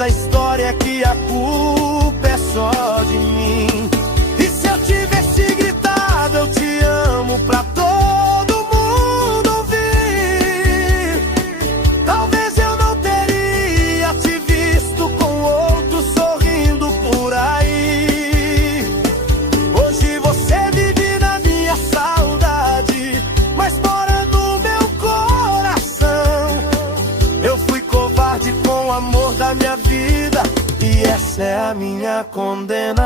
essa história é que a culpa é só de mim. E se eu tivesse gritado eu te amo pra todo mundo ouvir, talvez eu não teria te visto com outro sorrindo por aí. Hoje você vive na minha saudade, mas mora no meu coração. Eu fui covarde com o amor da minha vida, e essa é a minha condena.